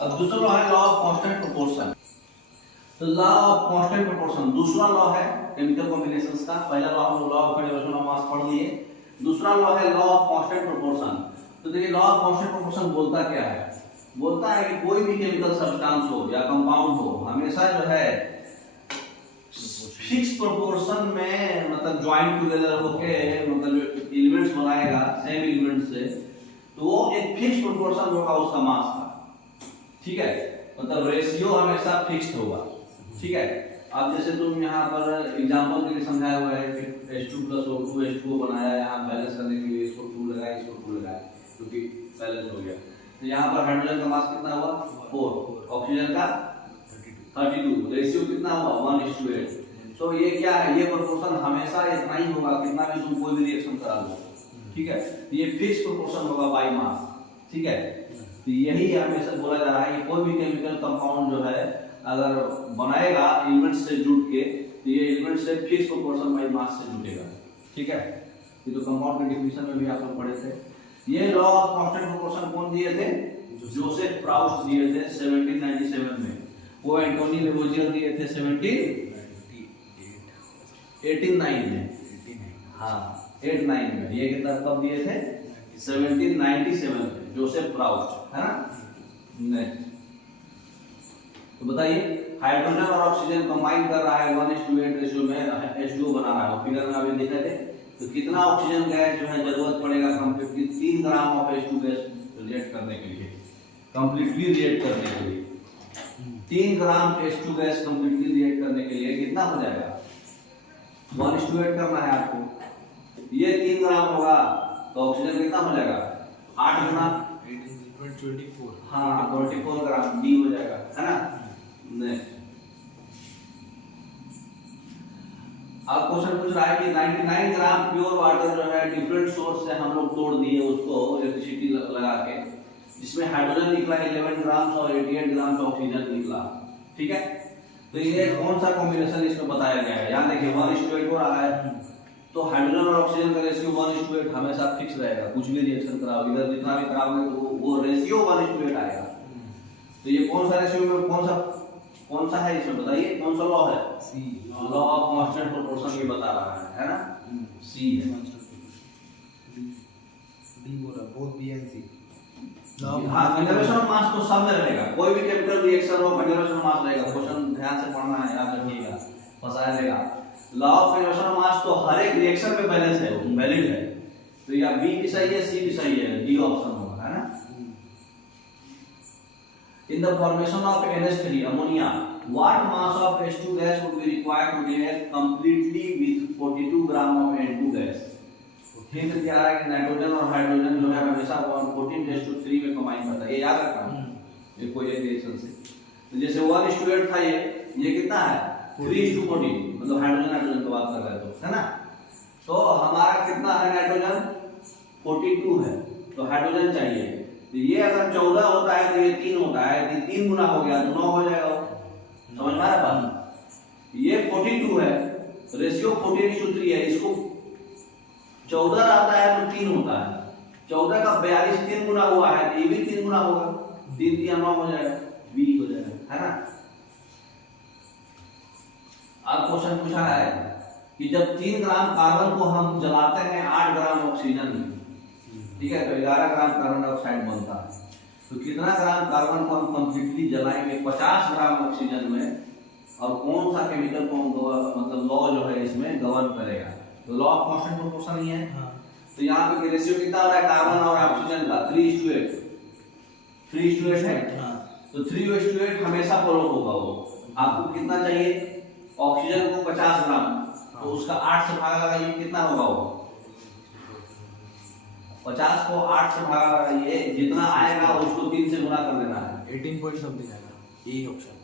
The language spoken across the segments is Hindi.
अब दूसरा लॉ है लॉ ऑफ कांस्टेंट प्रोपोर्शन। तो लॉ ऑफ कांस्टेंट प्रोपोर्शन दूसरा लॉ है केमिकल कॉम्बिनेशंस का। पहला लॉ हम law of conservation of mass पढ़ लिए। दूसरा लॉ है लॉ ऑफ कांस्टेंट प्रोपोर्शन। तो देखिए लॉ ऑफ कांस्टेंट प्रोपोर्शन बोलता क्या है? बोलता है कि कोई भी केमिकल सब्सटेंस हो या कंपाउंड हो, हमेशा जो है फिक्स प्रोपोर्शन में मतलब ज्वाइंट टुगेदर होके मतलब एलिमेंट्स बनाएगा सेम एलिमेंट से, तो वो एक फिक्स प्रोपोर्शन होगा उसका मास का। ठीक है, मतलब रेशियो हमेशा फिक्स्ड होगा। ठीक है, अब जैसे तुम यहाँ पर एग्जांपल के लिए समझाया हुआ है कि H2 + O2 H2O बनाया, यहाँ बैलेंस करने के लिए इसको 2 लगाया, इसको 2 लगाया, क्योंकि बैलेंस हो गया। तो यहाँ पर हाइड्रोजन का मास कितना हुआ 4, ऑक्सीजन का 32, रेशियो कितना हुआ 1:8। तो ये क्या है, ये प्रोपोर्शन हमेशा इतना ही होगा कितना भी तुम कोई भी रिएक्शन करा लो। ठीक है, ये फिक्स प्रोपोर्शन होगा बाय मास। ठीक है, तो यही हमेशा बोला जा रहा है कि कोई भी केमिकल कंपाउंड जो है अगर बनाएगा एलिमेंट से जुड़ के, तो ये एलिमेंट से फिक्स प्रोपोर्शन बाय मास से जुड़ेगा। ठीक है, ये तो कंपाउंड के डेफिनेशन में भी आप लोग पढ़े थे। ये लॉ ऑफ कांस्टेंट प्रोपोर्शन कौन दिए थे? जोसेफ प्राउस्ट दिए थे 1797 में। वो एंटोनी लेवोजियर दिए थे 1809 में। हाँ 89 में। ये किताब कब दिए थे? 1797 में जोसेफ प्राउस्ट, है ना। तो बताइए हाइड्रोजन और ऑक्सीजन कंबाइन कर रहा है 1:8 रेशियो में H2O बना रहा है। फिगर में अभी दिखा थे, तो कितना ऑक्सीजन गैस जो है जरूरत पड़ेगा completely 3 gram of H2 gas react करने के लिए, कंप्लीटली रिएक्ट करने के लिए 3 ग्राम H2 गैस कंप्लीटली रिएक्ट करने के लिए कितना हो जाएगा? 1:8 करना है आपको। ये 3 ग्राम होगा तो ऑक्सीजन कितना हो जाएगा? 8 गुना 24। हाँ 24 ग्राम डी हो जाएगा, है ना। नेक्स्ट अब क्वेश्चन पूछ रहा है कि 99 ग्राम प्योर वाटर जो है डिफरेंट सोर्स से हम लोग तोड़ दिए उसको इलेक्ट्रिसिटी लगा के, जिसमें हाइड्रोजन निकला 11 ग्राम और 88 ग्राम ऑक्सीजन निकला। ठीक है, तो ये कौन सा कॉम्बिनेशन इसमें बताया गया है? यहाँ देखिए 1:8 हो रहा है, तो हाइड्रोजन और ऑक्सीजन का रेशियो 1:8 हमेशा फिक्स रहेगा। कुछ भी रिएक्शन कराओ, इधर जितना भी कराओगे तो वो रेशियो 1:8 आएगा। तो ये कौन सा रेशियो में कौन सा है इसमें बताइए, कौन सा लॉ है? सी लॉ ऑफ कांस्टेंट प्रोपोर्शन भी बता रहा है ना। सी है। डी बोल रहा बोथ बी एंड सी। हाँ कंजर्वेशन ऑफ मास तो सब में रहेगा, कोई भी केमिकल रिएक्शन हो कंजर्वेशन ऑफ मास रहेगा। क्वेश्चन ध्यान से पढ़ना है, याद रखिएगा, फंसाया रहेगा। Law of conservation of mass तो हर एक रिएक्शन में बैलेंस है, वैलिड है। तो या बी भी सही है, सी भी सही है, डी ऑप्शन होगा, है ना। In the formation of NH3 ammonia, what mass of H2 gas would be required to react completely with 42 gram of N2 gas? Hint क्या है कि नाइट्रोजन और हाइड्रोजन जो है हमेशा 14:3 में कंबाइन करता है, ये याद रखना। ये कोई एक रिएक्शन से, तो जैसे 1:8 था, ये कितना है 3:14, मतलब हाइड्रोजन हाइड्रोजन की बात कर रहे हो, है ना। तो हमारा कितना है नाइट्रोजन 42 है, तो हाइड्रोजन चाहिए। तो ये अगर 14 होता है तो ये 3 होता है, तो 3 गुना हो गया तो 9 हो जाएगा। समझ में आ रहा बात? ये 42 है, रेशियो 14:3 है, इसको 14 आता है तो 3 होता है, 14 का 42 3 गुना हुआ है, तो ये भी 3 गुना होगा, 3 3 9 हो जाएगा, बी हो जाएगा, है ना। अब क्वेश्चन पूछा है कि जब 3 ग्राम कार्बन को हम जलाते हैं 8 ग्राम ऑक्सीजन, ठीक है, तो 11 ग्राम कार्बन डाइऑक्साइड बनता है। तो कितना ग्राम कार्बन को हम कंप्लीटली जलाएंगे 50 ग्राम ऑक्सीजन में, और कौन सा केमिकल को मतलब लॉ जो है इसमें गवर्न करेगा? तो लॉ ऑफ कांस्टेंट प्रोपोर्शन ही है। तो यहाँ पे रेशियो कितना हो रहा है कार्बन और ऑक्सीजन का? 3:8 है। तो 3:8 हमेशा फॉलो होगा। वो आपको कितना चाहिए? ऑक्सीजन को 50 ग्राम, तो उसका 8 से भागा लगाइए, कितना होगा वो? 50 को 8 से भागा लगाइए, जितना आएगा उसको 3 से गुना कर देना है, 18 पॉइंट समथिंग आएगा, यही ऑप्शन।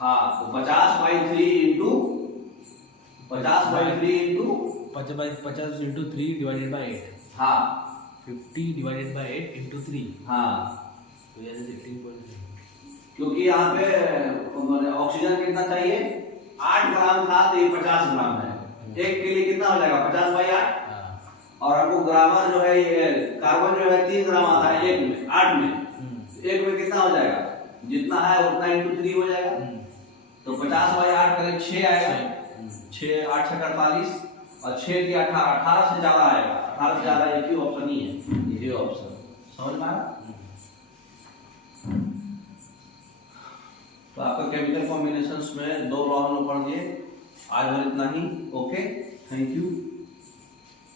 हाँ, तो 50/3 इंटू 50 इंटू 3 डिवाइडेड बाय 8। हाँ 50 डिवाइडेड बाय 8 इंटू 3। हाँ, तो ये 18.3, क्योंकि यहाँ पे ऑक्सीजन कितना चाहिए 8 ग्राम था, तो ये 50 ग्राम है। एक के लिए कितना हो जाएगा 50/8, और आपको ग्रामर जो है ये कार्बन जो है 3 ग्राम आता है एक में, 8 में, एक में कितना हो जाएगा जितना है उतना इंटू 3 हो जाएगा। तो 50 बाई 8 करें 6 आएगा, 6 8 6 48 और 6 की 18, 18 से ज्यादा आएगा, 18 से ज्यादा एक ही ऑप्शन ही है, ये ऑप्शन। समझ में आया? तो आपका केमिकल कॉम्बिनेशंस में 2 प्रॉब्लम पढ़ दिए आज, और इतना ही। Okay, thank you.